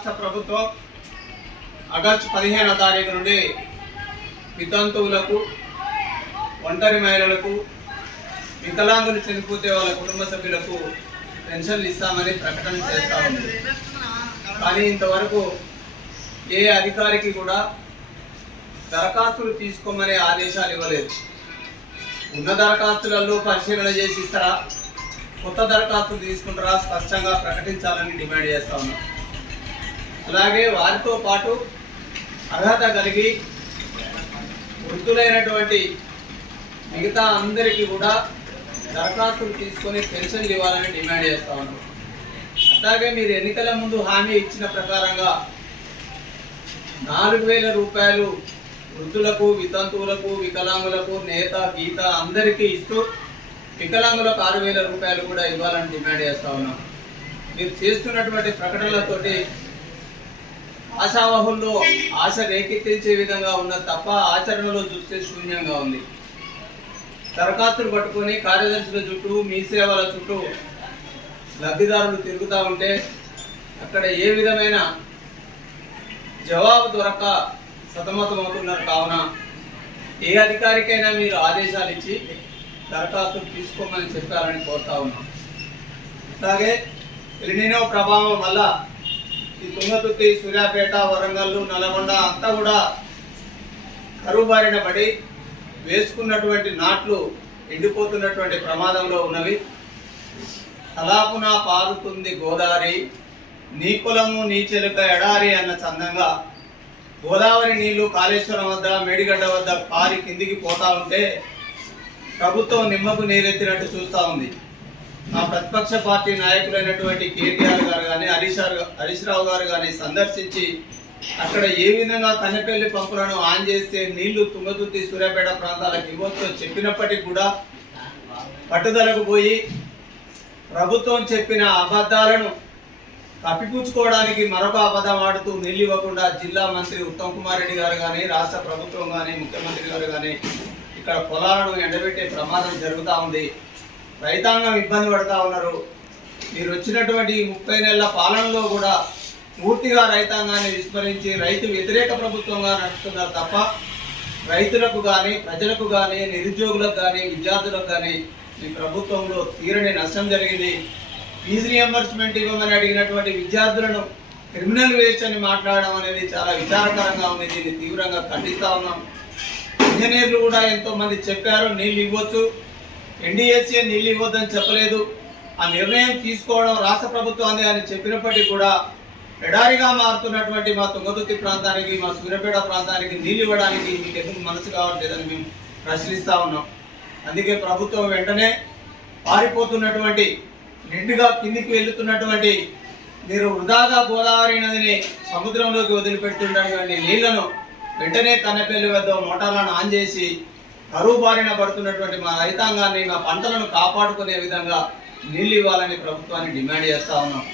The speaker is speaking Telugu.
రాష్ట్ర ప్రభుత్వం ఆగస్టు 15వ తారీఖు నుండి వితంతువులకు, ఒంటరి మహిళలకు, వికలాంగులు చనిపోతే వాళ్ళ కుటుంబ సభ్యులకు పెన్షన్లు ఇస్తామని ప్రకటన చేస్తా ఉంది. కానీ ఇంతవరకు ఏ అధికారికి కూడా దరఖాస్తులు తీసుకోమనే ఆదేశాలు ఇవ్వలేదు. ఉన్న దరఖాస్తులలో పరిశీలన చేసి ఇస్తారా, కొత్త దరఖాస్తులు తీసుకుంటారా స్పష్టంగా ప్రకటించాలని డిమాండ్ చేస్తా ఉన్నాం. అలాగే వారితో పాటు అర్హత కలిగి వృద్ధులైనటువంటి మిగతా అందరికీ కూడా దరఖాస్తులు తీసుకొని పెన్షన్లు ఇవ్వాలని డిమాండ్ చేస్తా ఉన్నాం. అట్లాగే మీరు ఎన్నికల ముందు హామీ ఇచ్చిన ప్రకారంగా 4,000 రూపాయలు వృద్ధులకు, వితంతువులకు, వికలాంగులకు, నేత గీత అందరికీ ఇస్తూ వికలాంగులకు 6,000 రూపాయలు కూడా ఇవ్వాలని డిమాండ్ చేస్తా ఉన్నాం. మీరు చేస్తున్నటువంటి ప్రకటనలతోటి ఆశావహుల్లో ఆశ రేకెత్తించే విధంగా ఉన్నది తప్ప ఆచరణలో చూస్తే శూన్యంగా ఉంది. దరఖాస్తులు పట్టుకొని కార్యదర్శుల చుట్టూ, మీ సేవల చుట్టూ లబ్ధిదారులు తిరుగుతూ ఉంటే అక్కడ ఏ విధమైన జవాబు దొరక్క సతమతమవుతున్నారు. కావున ఏ అధికారికైనా మీరు ఆదేశాలు ఇచ్చి దరఖాస్తులు తీసుకోమని చెప్పాలని కోరుతా ఉన్నాం. అలాగే ఎల్నినో ప్రభావం వల్ల ఈ తుంగతుర్తి, సూర్యాపేట, వరంగల్, నల్గొండ అంతా కూడా కరువు బారిన పడి వేసుకున్నటువంటి నాట్లు ఎండిపోతున్నటువంటి ప్రమాదంలో ఉన్నవి. తలాపున పారుతుంది గోదావరి, నీ కులము నీ చెలుక ఎడారి అన్న చందంగా గోదావరి నీళ్లు కాళేశ్వరం వద్ద, మేడిగడ్డ వద్ద పారి కిందికి పోతా ఉంటే ప్రభుత్వం నిమ్మకు నీరెత్తినట్టు చూస్తూ ఉంది. మా ప్రతిపక్ష పార్టీ నాయకులైనటువంటి కేటీఆర్ గారు కానీ, హరీష్ రావు గారు కానీ సందర్శించి అక్కడ ఏ విధంగా కన్నెపల్లి పంపులను ఆన్ చేస్తే నీళ్లు తుంగతుర్తి, సూర్యాపేట ప్రాంతాలకు ఇవ్వచ్చో చెప్పినప్పటికీ కూడా పట్టుదలకు పోయి ప్రభుత్వం చెప్పిన అబద్ధాలను కప్పిపుచ్చుకోవడానికి మరొక అబద్ధం ఆడుతూ నీళ్ళు ఇవ్వకుండా జిల్లా మంత్రి ఉత్తమ్ కుమార్ రెడ్డి గారు కానీ, రాష్ట్ర ప్రభుత్వం కానీ, ముఖ్యమంత్రి గారు కానీ ఇక్కడ పొలాలను ఎండబెట్టే ప్రమాదం జరుగుతూ ఉంది. రైతాంగం ఇబ్బంది పడుతూ ఉన్నారు. మీరు వచ్చినటువంటి 30 నెలల పాలనలో కూడా పూర్తిగా రైతాంగాన్ని విస్మరించి రైతు వ్యతిరేక ప్రభుత్వంగా నడుస్తున్నారు తప్ప రైతులకు కానీ, ప్రజలకు కానీ, నిరుద్యోగులకు కానీ, విద్యార్థులకు కానీ ఈ ప్రభుత్వంలో తీరని నష్టం జరిగింది. ఫీజు రియంబర్స్మెంట్ ఇవ్వమని అడిగినటువంటి విద్యార్థులను క్రిమినల్ వేస్ట్ అని మాట్లాడడం అనేది చాలా విచారకరంగా ఉంది. దీన్ని తీవ్రంగా ఖండిస్తూ ఉన్నాం. ఇంజనీర్లు కూడా ఎంతోమంది చెప్పారు నీళ్ళు ఇవ్వచ్చు, ఎన్డీఎస్ఏ నీళ్ళు ఇవ్వద్దని చెప్పలేదు. ఆ నిర్ణయం తీసుకోవడం రాష్ట్ర ప్రభుత్వాన్ని అని చెప్పినప్పటికీ కూడా ఎడారిగా మారుతున్నటువంటి మా తుంగతుర్తి ప్రాంతానికి, మా సూర్యాపేట ప్రాంతానికి నీళ్ళు ఇవ్వడానికి మీకు ఎందుకు మనసు కావట్లేదని మేము ప్రశ్నిస్తూ ఉన్నాం. అందుకే ప్రభుత్వం వెంటనే పారిపోతున్నటువంటి, నిండుగా కిందికి వెళ్తున్నటువంటి, మీరు వృధాగా గోదావరి నదిని సముద్రంలోకి వదిలిపెడుతున్నటువంటి నీళ్లను వెంటనే కన్నెపల్లి వద్ద మోటార్లను ఆన్ చేసి కరువు బారిన పడుతున్నటువంటి మా రైతాంగాన్ని, మా పంటలను కాపాడుకునే విధంగా నీళ్ళు ఇవ్వాలని ప్రభుత్వాన్ని డిమాండ్ చేస్తూ ఉన్నాం.